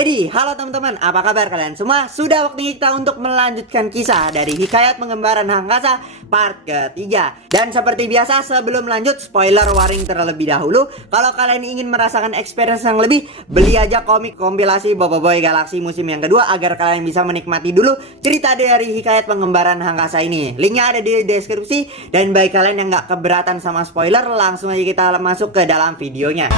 Jadi, halo teman-teman, apa kabar kalian semua? Sudah waktunya kita untuk melanjutkan kisah dari Hikayat Pengembaraan Hangkasa part ketiga. Dan seperti biasa, sebelum lanjut, spoiler warning terlebih dahulu. Kalau kalian ingin merasakan experience yang lebih, beli aja komik kompilasi Boboiboy Galaxy musim yang kedua agar kalian bisa menikmati dulu cerita dari Hikayat Pengembaraan Hangkasa ini. Linknya ada di deskripsi. Dan bagi kalian yang gak keberatan sama spoiler, langsung aja kita masuk ke dalam videonya.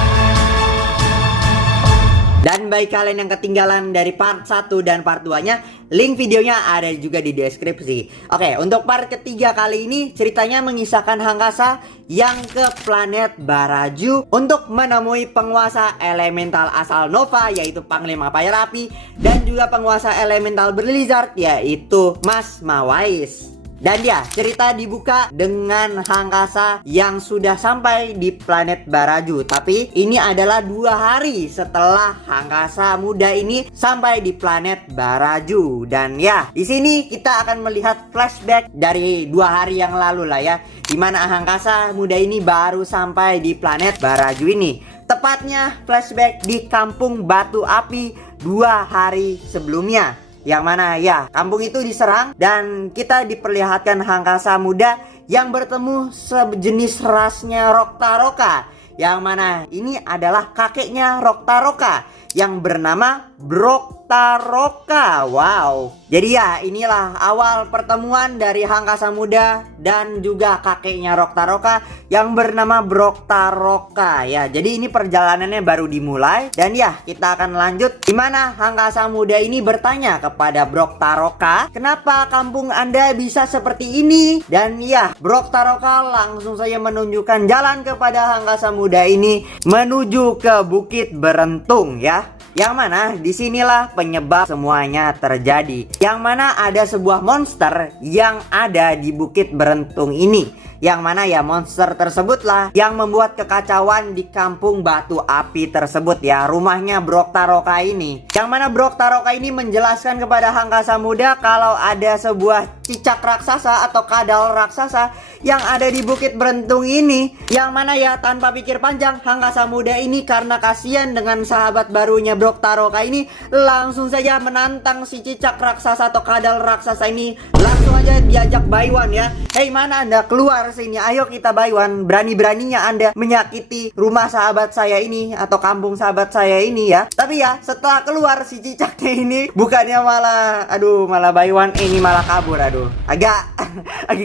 Dan bagi kalian yang ketinggalan dari part 1 dan part 2 nya, link videonya ada juga di deskripsi. Oke, untuk part ketiga kali ini ceritanya mengisahkan Hangkasa yang ke planet Baraju untuk menemui penguasa elemental asal Nova, yaitu Panglima Fire Api, dan juga penguasa elemental Blizzard, yaitu Mas Mawais. Dan ya, cerita dibuka dengan Hangkasa yang sudah sampai di planet Baraju. Tapi ini adalah 2 hari setelah Hangkasa muda ini sampai di planet Baraju. Dan ya, di sini kita akan melihat flashback dari 2 hari yang lalu lah ya, dimana Hangkasa muda ini baru sampai di planet Baraju ini. Tepatnya flashback di Kampung Batu Api 2 hari sebelumnya. Yang mana ya, kampung itu diserang dan kita diperlihatkan Hangkasa muda yang bertemu sejenis rasnya Roktaroka. Yang mana ini adalah kakeknya Roktaroka yang bernama Broktaroka. Wow. Jadi ya, inilah awal pertemuan dari Hangkasa muda dan juga kakeknya Roktaroka yang bernama Broktaroka ya. Jadi ini perjalanannya baru dimulai. Dan ya, kita akan lanjut dimana Hangkasa muda ini bertanya kepada Broktaroka, kenapa kampung Anda bisa seperti ini? Dan ya, Broktaroka langsung saja menunjukkan jalan kepada Hangkasa muda ini menuju ke Bukit Berentung ya. Yang mana disinilah penyebab semuanya terjadi. Yang mana ada sebuah monster yang ada di Bukit Berentung ini. Yang mana ya, monster tersebutlah yang membuat kekacauan di Kampung Batu Api tersebut ya, rumahnya Broktaroka ini. Yang mana Broktaroka ini menjelaskan kepada Hangkasa muda kalau ada sebuah cicak raksasa atau kadal raksasa yang ada di Bukit Berentung ini. Yang mana ya, tanpa pikir panjang, Hangkasa muda ini karena kasihan dengan sahabat barunya Broktaroka ini, langsung saja menantang si cicak raksasa atau kadal raksasa ini. Langsung aja diajak Baiwan ya, hei mana Anda, keluar sini, ayo kita Baiwan. Berani-beraninya Anda menyakiti rumah sahabat saya ini atau kampung sahabat saya ini ya. Tapi ya, setelah keluar si cicaknya ini, bukannya malah malah Baiwan ini malah kabur. Agak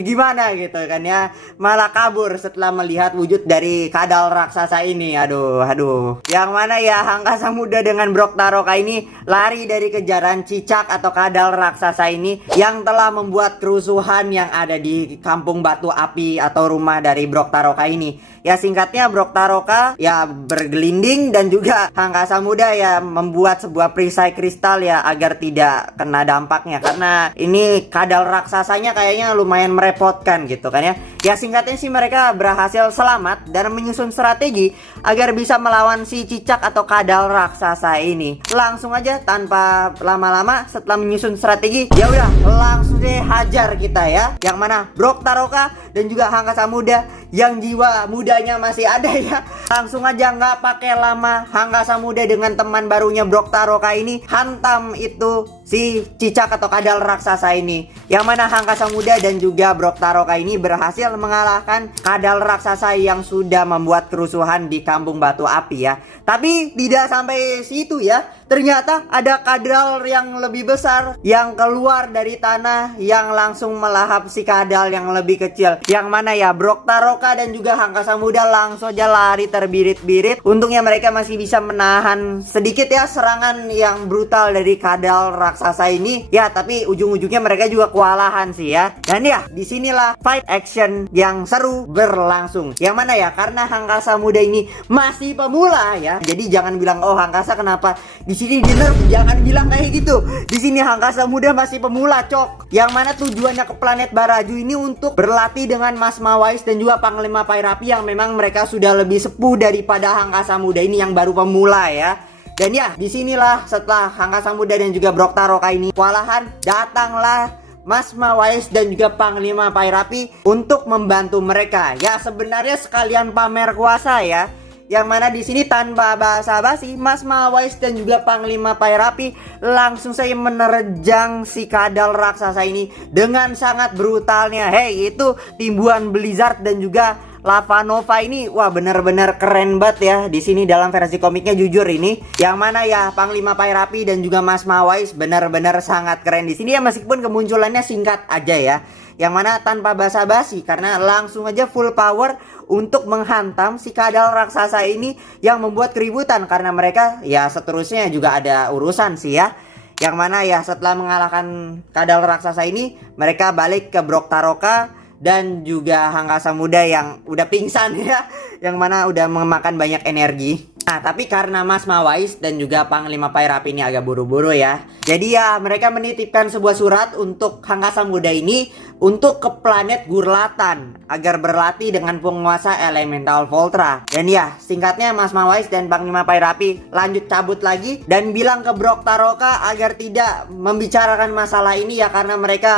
gimana gitu kan ya, malah kabur setelah melihat wujud dari kadal raksasa ini. Yang mana ya, Hangkasa muda dengan Broktaroka ini lari dari kejaran cicak atau kadal raksasa ini yang telah membuat kerusuhan yang ada di Kampung Batu Api atau rumah dari Broktaroka ini. Ya, singkatnya Broktaroka ya bergelinding dan juga Hangkasa muda ya membuat sebuah perisai kristal ya agar tidak kena dampaknya, karena ini kadal raksasanya kayaknya lumayan merepotkan gitu kan ya. Ya, singkatnya sih mereka berhasil selamat dan menyusun strategi agar bisa melawan si cicak atau kadal raksasa ini. Langsung aja tanpa lama-lama setelah menyusun strategi, ya udah langsung deh hajar kita ya. Yang mana Broktaroka dan juga Hangkasa muda yang jiwa mudanya masih ada ya, langsung aja nggak pakai lama, Hangkasa muda dengan teman barunya Broktaroka ini hantam itu si cicak atau kadal raksasa ini. Yang mana Hangkasa muda dan juga Broktaroka ini berhasil mengalahkan kadal raksasa yang sudah membuat kerusuhan di Kampung Batu Api ya. Tapi tidak sampai situ ya, ternyata ada kadal yang lebih besar yang keluar dari tanah yang langsung melahap si kadal yang lebih kecil. Yang mana ya, Broktaroka dan juga Hangkasa muda langsung aja lari terbirit-birit. Untungnya mereka masih bisa menahan sedikit ya serangan yang brutal dari kadal raksasa ini ya, tapi ujung-ujungnya mereka juga kewalahan sih ya. Dan ya, disinilah fight action yang seru berlangsung. Yang mana ya, karena Hangkasa muda ini masih pemula ya, jadi jangan bilang oh Hangkasa kenapa di sini di nerf, jangan bilang kayak gitu. Di sini Hangkasa muda masih pemula, cok. Yang mana tujuannya ke planet Baraju ini untuk berlatih dengan Mas Mawais dan juga Panglima Fire Api yang memang mereka sudah lebih sepuh daripada Hangkasa muda ini yang baru pemula ya. Dan ya, disinilah setelah Hangkasa muda dan juga Broktaroka ini kewalahan, datanglah Mas Mawais dan juga Panglima Fire Api untuk membantu mereka. Ya, sebenarnya sekalian pamer kuasa ya. Yang mana di sini tanpa basa-basi Mas Mawais dan juga Panglima Pairapi langsung saja menerjang si kadal raksasa ini dengan sangat brutalnya. Hey, itu timbuhan Blizzard dan juga Lava Nova ini wah bener-bener keren banget ya di sini dalam versi komiknya, jujur ini. Yang mana ya Panglima Pairapi dan juga Mas Mawais bener-bener sangat keren di sini ya, meskipun kemunculannya singkat aja ya. Yang mana tanpa basa-basi karena langsung aja full power untuk menghantam si kadal raksasa ini yang membuat keributan karena mereka ya seterusnya juga ada urusan sih ya. Yang mana ya setelah mengalahkan kadal raksasa ini mereka balik ke Brok Taroka dan juga Hangkasa Muda yang udah pingsan ya, yang mana udah memakan banyak energi. Nah, tapi karena Mas Mawais dan juga Panglima Pairapi ini agak buru-buru ya, jadi ya mereka menitipkan sebuah surat untuk Hangkasa Muda ini untuk ke planet Gurlatan agar berlatih dengan penguasa Elemental Voltra. Dan ya singkatnya Mas Mawais dan Panglima Pairapi lanjut cabut lagi dan bilang ke Brok Taroka agar tidak membicarakan masalah ini ya, karena mereka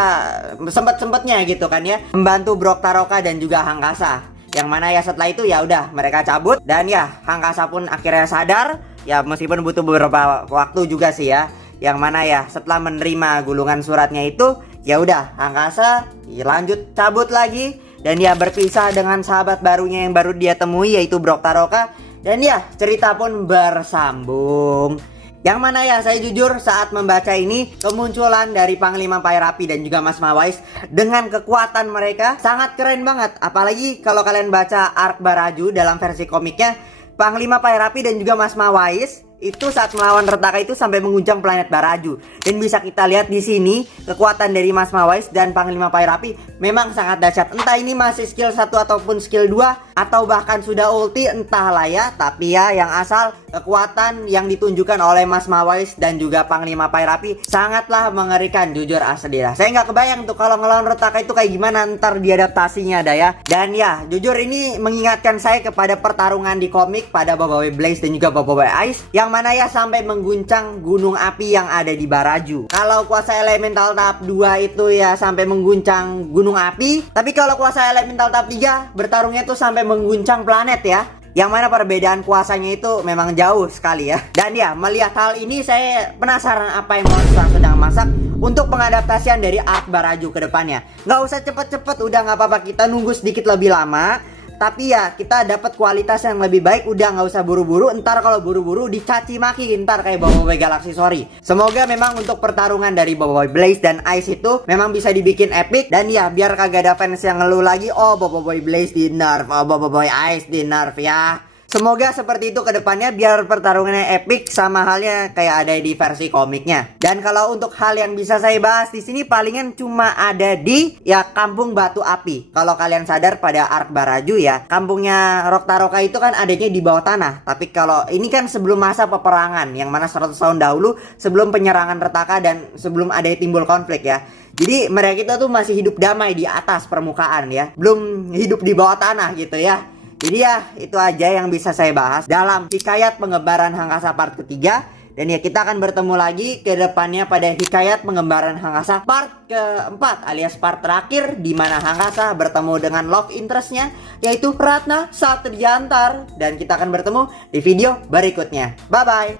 sempet-sempetnya gitu kan ya membantu Brok Taroka dan juga Hangkasa. Yang mana ya setelah itu ya udah mereka cabut dan ya Hangkasa pun akhirnya sadar ya, meskipun butuh beberapa waktu juga sih ya. Yang mana ya setelah menerima gulungan suratnya itu ya udah Hangkasa ya lanjut cabut lagi dan ya berpisah dengan sahabat barunya yang baru dia temui yaitu Brok Taroka. Dan ya cerita pun bersambung. Yang mana ya saya jujur saat membaca ini kemunculan dari Panglima Pairapi dan juga Mas Mawais dengan kekuatan mereka sangat keren banget. Apalagi kalau kalian baca Arc Baraju dalam versi komiknya, Panglima Pairapi dan juga Mas Mawais itu saat melawan Retaka itu sampai mengguncang planet Baraju. Dan bisa kita lihat di sini kekuatan dari Mas Mawais dan Panglima Pairapi memang sangat dahsyat. Entah ini masih skill 1 ataupun skill 2 atau bahkan sudah ulti, entahlah ya. Tapi ya yang asal kekuatan yang ditunjukkan oleh Mas Mawais dan juga Panglima Pairapi sangatlah mengerikan, jujur asli dah. Saya nggak kebayang tuh kalau ngelawan Retaka itu kayak gimana ntar diadaptasinya ada ya. Dan ya jujur ini mengingatkan saya kepada pertarungan di komik pada Boboiboy Blaze dan juga Boboiboy Ice yang mana ya sampai mengguncang gunung api yang ada di Baraju. Kalau kuasa elemental tahap 2 itu ya sampai mengguncang gunung api, tapi kalau kuasa elemental tahap 3 bertarungnya tuh sampai mengguncang planet ya. Yang mana perbedaan kuasanya itu memang jauh sekali ya. Dan ya melihat hal ini saya penasaran apa yang Monster sedang masak untuk pengadaptasian dari Arc Baraju ke depannya. Nggak usah cepet-cepet, udah nggak apa-apa kita nunggu sedikit lebih lama. Tapi ya kita dapat kualitas yang lebih baik, udah nggak usah buru-buru. Entar kalau buru-buru dicaci maki ntar kayak Boboiboy Galaxy, sorry. Semoga memang untuk pertarungan dari Boboiboy Blaze dan Ice itu memang bisa dibikin epic. Dan ya biar kagak ada fans yang ngeluh lagi, oh Boboiboy Blaze di nerf, oh Boboiboy Ice di nerf ya. Semoga seperti itu ke depannya biar pertarungannya epic sama halnya kayak ada di versi komiknya. Dan kalau untuk hal yang bisa saya bahas di sini palingan cuma ada di ya Kampung Batu Api. Kalau kalian sadar pada Arc Baraju ya, kampungnya Brok Taroka itu kan adanya di bawah tanah. Tapi kalau ini kan sebelum masa peperangan yang mana 100 tahun dahulu sebelum penyerangan Retaka dan sebelum ada timbul konflik ya. Jadi mereka itu tuh masih hidup damai di atas permukaan ya, belum hidup di bawah tanah gitu ya. Jadi ya itu aja yang bisa saya bahas dalam Hikayat Pengembaraan Hangkasa part ketiga. Dan ya kita akan bertemu lagi ke depannya pada Hikayat Pengembaraan Hangkasa part keempat alias part terakhir, di mana Hangkasa bertemu dengan love interestnya yaitu Ratna Satriantar. Dan kita akan bertemu di video berikutnya. Bye bye.